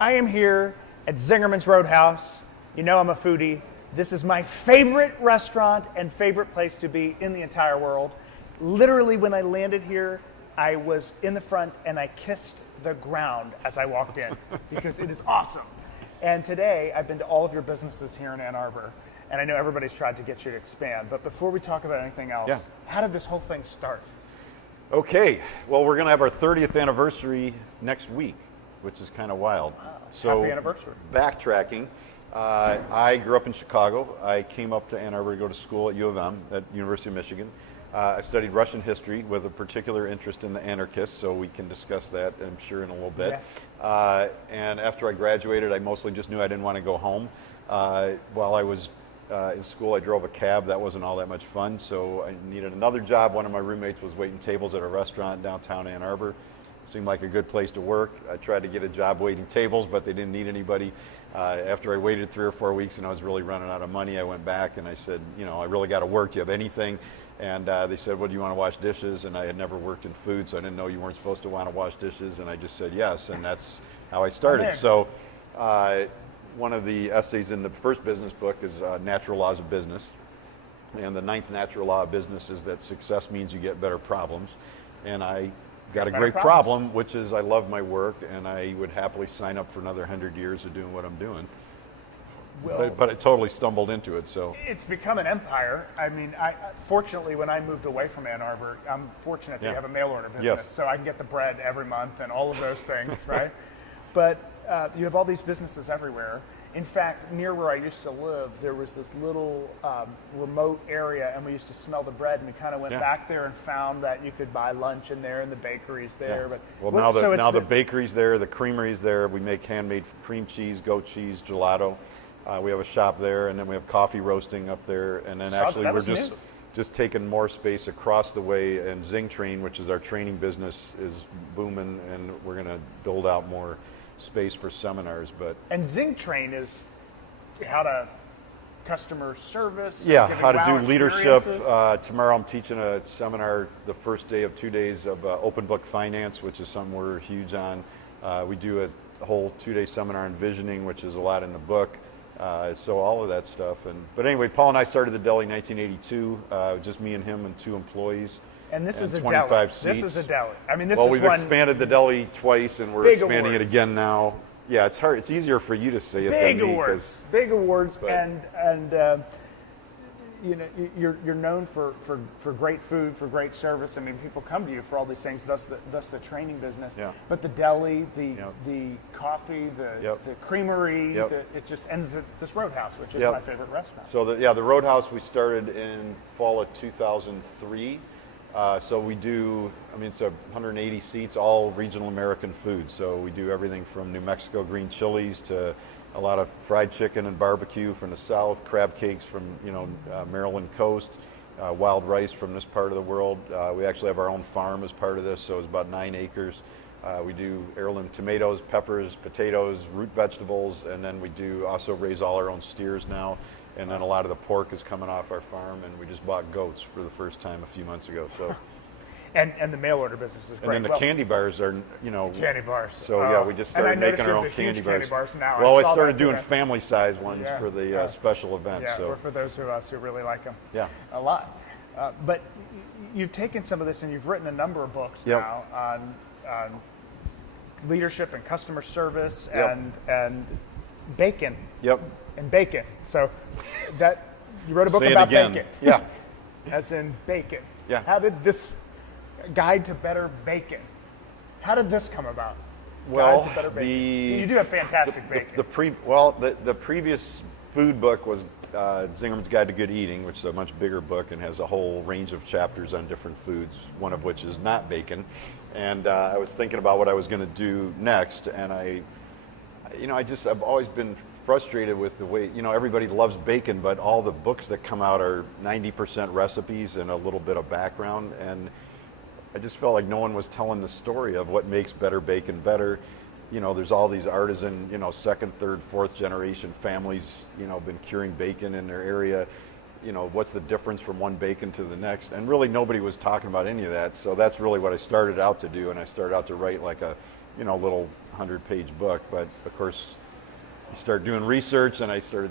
I am here at Zingerman's Roadhouse. You know I'm a foodie. This is my favorite restaurant and favorite place to be in the entire world. Literally, when I landed here, I was in the front and I kissed the ground as I walked in because it is awesome. And today, I've been to all of your businesses here in Ann Arbor, and I know everybody's tried to get you to expand. But before we talk about anything else, how did this whole thing start? Okay, well, we're going to have our 30th anniversary next week, which is kind of wild. Wow. So, happy anniversary. Backtracking, I grew up in Chicago. I came up to Ann Arbor to go to school at U of M, at University of Michigan. I studied Russian history with a particular interest in the anarchists, so we can discuss that, I'm sure, in a little bit. Yes. And after I graduated, I mostly just knew I didn't want to go home. While I was in school, I drove a cab. That wasn't all that much fun, so I needed another job. One of my roommates was waiting tables at a restaurant downtown Ann Arbor. Seemed like a good place to work. I tried to get a job waiting tables, but they didn't need anybody. After I waited 3 or 4 weeks and I was really running out of money, I went back and I said, you know, I really got to work. Do you have anything? And they said, well, do you want to wash dishes? And I had never worked in food, so I didn't know you weren't supposed to want to wash dishes. And I just said yes, and that's how I started. So one of the essays in the first business book is Natural Laws of Business. And the 9th natural law of business is that success means you get better problems. And I got a great problem, which is I love my work, and I would happily sign up for another 100 years of doing what I'm doing. Well, but I totally stumbled into it. So it's become an empire. I mean, fortunately, when I moved away from Ann Arbor, I'm fortunate to have a mail order business, so I can get the bread every month and all of those things, right? But you have all these businesses everywhere. In fact, near where I used to live, there was this little remote area, and we used to smell the bread, and we kind of went back there and found that you could buy lunch in there, and the bakery's there. But well, now the bakery's there, the creamery's there. We make handmade cream cheese, goat cheese, gelato. We have a shop there, and then we have coffee roasting up there, and then actually we're just taking more space across the way, and Zing Train, which is our training business, is booming, and we're going to build out more space for seminars. And Zing Train is how to customer service, how to do leadership. Tomorrow I'm teaching a seminar, the first day of 2 days of open book finance, which is something we're huge on. We do a whole 2-day seminar on visioning, which is a lot in the book. So all of that stuff. But anyway, Paul and I started the deli in 1982, just me and him and 2 employees. And this is a 25 deli. seats. This is a deli. I mean, this well, is we've expanded the deli twice, and we're expanding it again now. Yeah, it's hard. It's easier for you to say it than me. Big awards, and you know, you're known for great food, for great service. I mean, people come to you for all these things. Thus the training business. Yeah. But the deli, the coffee, the creamery, this Roadhouse, which is my favorite restaurant. So the Roadhouse we started in fall of 2003. So we do, I mean, it's 180 seats, all regional American food. So we do everything from New Mexico green chilies to a lot of fried chicken and barbecue from the South, crab cakes from, Maryland coast, wild rice from this part of the world. We actually have our own farm as part of this, so it's about 9 acres. We do heirloom tomatoes, peppers, potatoes, root vegetables, and then we do also raise all our own steers now. And then a lot of the pork is coming off our farm, and we just bought goats for the first time a few months ago. So, and the mail order business is great. And then the candy bars are, candy bars. So we just started making our own candy bars. Now. Well, I started doing family size ones for the special events. Or for those of us who really like them. Yeah, a lot. But you've taken some of this and you've written a number of books now on leadership and customer service and bacon. Yep. And bacon. So that you wrote a book Say about it again. bacon. Yeah. As in bacon. Yeah. How did this guide to better bacon? How did this come about? Well, guide to better bacon. You do have fantastic bacon. The previous food book was Zingerman's Guide to Good Eating, which is a much bigger book and has a whole range of chapters on different foods, one of which is not bacon. And I was thinking about what I was going to do next, and I've always been frustrated with the way, everybody loves bacon, but all the books that come out are 90% recipes and a little bit of background, and I just felt like no one was telling the story of what makes better bacon better. There's all these artisan, 2nd, 3rd, 4th generation families, been curing bacon in their area, what's the difference from one bacon to the next? And really nobody was talking about any of that. So that's really what I started out to do. And I started out to write like a, little 100-page book. But of course, you start doing research, and I started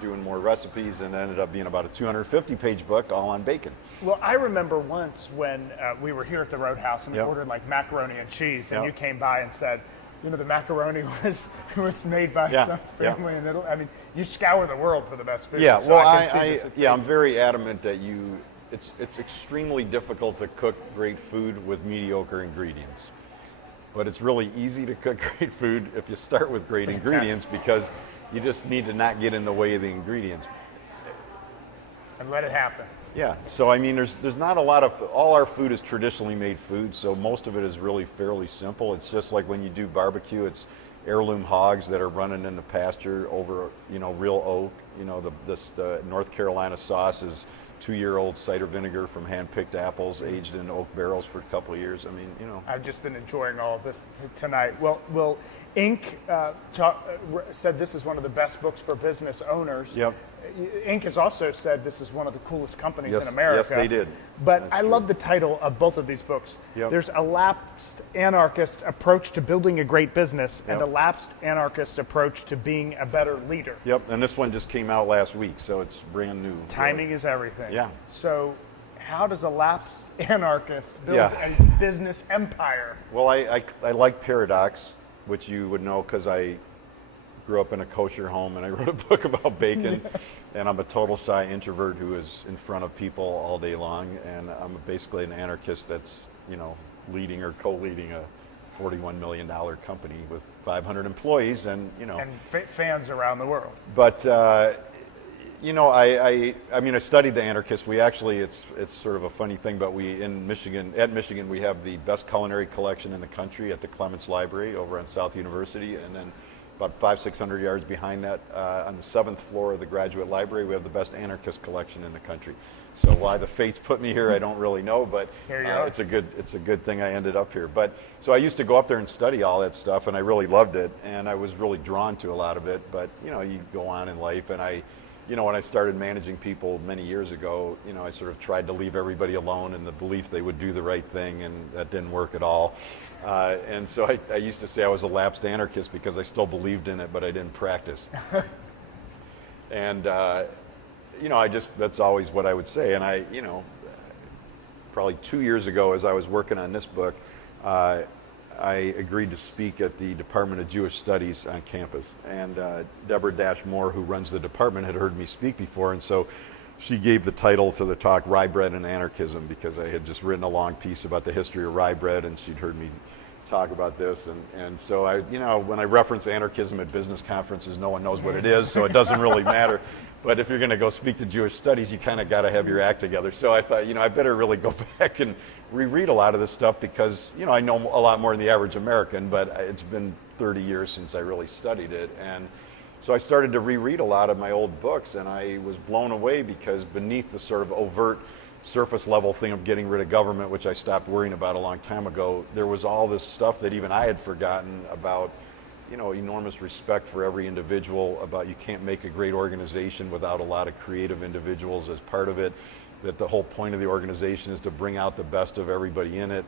doing more recipes, and it ended up being about a 250-page book all on bacon. Well, I remember once when we were here at the Roadhouse and we Yep. ordered like macaroni and cheese, and Yep. you came by and said, the macaroni was made by Yeah, some yeah. family in Italy. I mean, you scour the world for the best food. Yeah, so well, I can see this with I'm very adamant that it's extremely difficult to cook great food with mediocre ingredients. But it's really easy to cook great food if you start with great ingredients, because you just need to not get in the way of the ingredients. and let it happen. Yeah, so I mean, there's not a lot of, all our food is traditionally made food, so most of it is really fairly simple. It's just like when you do barbecue, it's heirloom hogs that are running in the pasture over, real oak. The North Carolina sauce is 2-year-old cider vinegar from hand-picked apples aged in oak barrels for a couple of years. I mean, I've just been enjoying all of this tonight. Well, Inc. Said this is one of the best books for business owners. Yep. Inc. has also said this is one of the coolest companies Yes, in America. yes, they did. But That's I true. love the title of both of these books. Yep. There's a lapsed anarchist approach to building a great business and a Yep. lapsed anarchist approach to being a better leader. Yep, and this one just came out last week, so it's brand new. Timing is everything. Yeah. So how does a lapsed anarchist build Yeah. a business empire? Well, I like paradox, which you would know because I grew up in a kosher home and I wrote a book about bacon. And I'm a total shy introvert who is in front of people all day long. And I'm basically an anarchist that's, leading or co-leading a $41 million company with 500 employees and, And fans around the world. But, I studied the anarchists. We actually, it's sort of a funny thing, but at Michigan, we have the best culinary collection in the country at the Clements Library over on South University. And then about 500-600 yards behind that, on the 7th floor of the Graduate Library, we have the best anarchist collection in the country. So why the fates put me here, I don't really know, but Here you are. it's a good thing I ended up here. But so I used to go up there and study all that stuff, and I really loved it, and I was really drawn to a lot of it. But you go on in life, and when I started managing people many years ago, I sort of tried to leave everybody alone in the belief they would do the right thing, and that didn't work at all. And so I used to say I was a lapsed anarchist because I still believed in it, but I didn't practice. And, that's always what I would say. And probably 2 years ago, as I was working on this book, I agreed to speak at the Department of Jewish Studies on campus. And Deborah Dash-Moore, who runs the department, had heard me speak before. And so she gave the title to the talk, Rye Bread and Anarchism, because I had just written a long piece about the history of rye bread, and she'd heard me talk about this. And so when I reference anarchism at business conferences, no one knows what it is, so it doesn't really matter. But if you're going to go speak to Jewish studies, you kind of got to have your act together. So I thought, I better really go back and reread a lot of this stuff because, I know a lot more than the average American, but it's been 30 years since I really studied it. And so I started to reread a lot of my old books, and I was blown away because beneath the sort of overt surface level thing of getting rid of government, which I stopped worrying about a long time ago, there was all this stuff that even I had forgotten about, enormous respect for every individual, about you can't make a great organization without a lot of creative individuals as part of it, that the whole point of the organization is to bring out the best of everybody in it,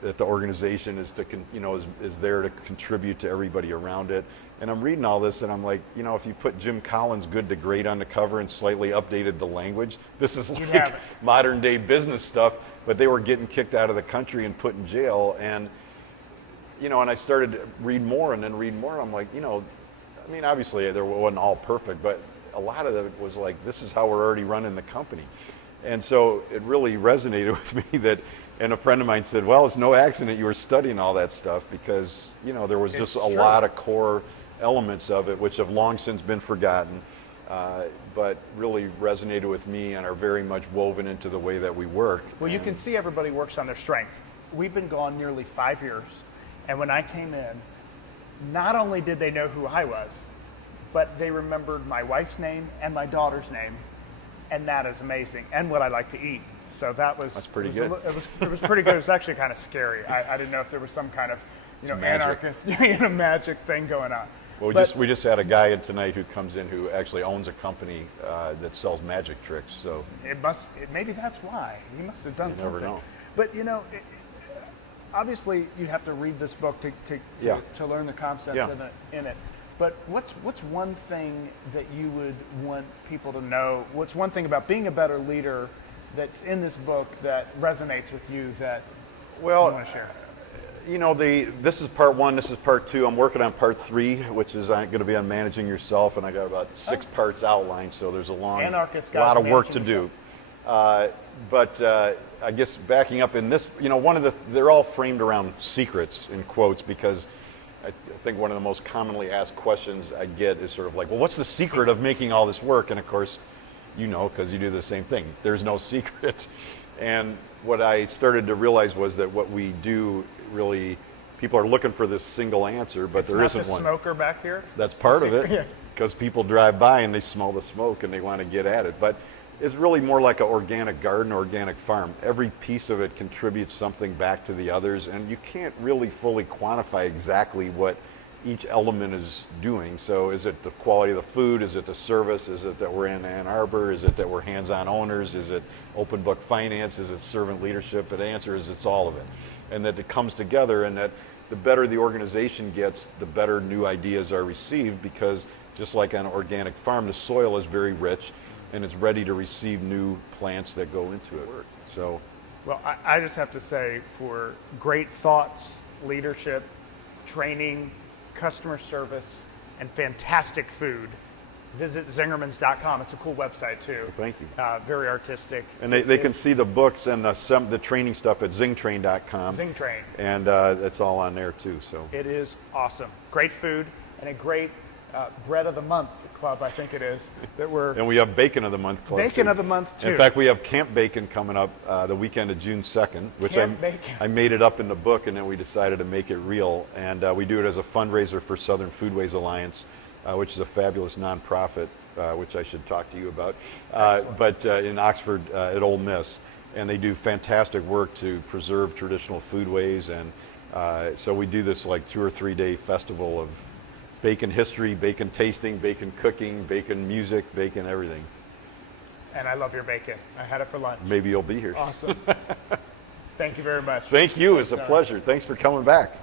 that the organization is to, is there to contribute to everybody around it. And I'm reading all this and I'm like, if you put Jim Collins' Good to Great on the cover and slightly updated the language, this is like modern day business stuff, but they were getting kicked out of the country and put in jail. And, and I started to read more and then read more. I'm like, obviously there wasn't all perfect, but a lot of it was like, this is how we're already running the company. And so it really resonated with me that, and a friend of mine said, well, it's no accident you were studying all that stuff because, there was just a lot of core elements of it which have long since been forgotten, but really resonated with me and are very much woven into the way that we work. Well, you can see everybody works on their strengths. We've been gone nearly 5 years, and when I came in, not only did they know who I was, but they remembered my wife's name and my daughter's name, and that is amazing, and what I like to eat. So that's pretty good. It was pretty good. It was actually kind of scary. I didn't know if there was some kind of Magic. anarchist magic thing going on. Well, we just had a guy in tonight who comes in who actually owns a company that sells magic tricks. So maybe that's why he must have done you something. never know. But you know, obviously you have to read this book to learn the concepts in it. But what's one thing that you would want people to know? What's one thing about being a better leader that's in this book that resonates with you that you want to share? You know, this is part 1, this is part 2. I'm working on part 3, which is going to be on managing yourself, and I got about 6 parts outlined, so there's a lot of work to do. But I guess backing up in this, you know, they're all framed around secrets in quotes, because I think one of the most commonly asked questions I get is sort of like, well, what's the secret of making all this work? And of course, you know, because you do the same thing. There's no secret. And what I started to realize was that what we do really, people are looking for this single answer, but there isn't one. Smoker back here? That's part of it, because people drive by and they smell the smoke and they want to get at it. But it's really more like an organic garden, organic farm. Every piece of it contributes something back to the others, and you can't really fully quantify exactly what each element is doing. So is it the quality of the food? Is it the service? Is it that we're in Ann Arbor? Is it that we're hands-on owners? Is it open book finance? Is it servant leadership? The answer is it's all of it. And that it comes together, and that the better the organization gets, the better new ideas are received, because just like on an organic farm, the soil is very rich and it's ready to receive new plants that go into it. So, well, I just have to say, for great thoughts, leadership, training, customer service, and fantastic food, visit zingermans.com. It's a cool website too. Well, thank you. Very artistic. And they can see the books and the training stuff at zingtrain.com. Zingtrain. And it's all on there too. So it is awesome. Great food and a great bread of the month club, I think it is. And we have bacon of the month club. Bacon too. of the month too. In fact, we have Camp Bacon coming up the weekend of June 2nd, which I made it up in the book, and then we decided to make it real. And we do it as a fundraiser for Southern Foodways Alliance, which is a fabulous nonprofit, which I should talk to you about. But in Oxford at Ole Miss, and they do fantastic work to preserve traditional foodways. And so we do this like 2 or 3 day festival of bacon history, bacon tasting, bacon cooking, bacon music, bacon everything. And I love your bacon. I had it for lunch. Maybe you'll be here. Awesome. Thank you very much. Thank you. It's a pleasure. Thanks for coming back.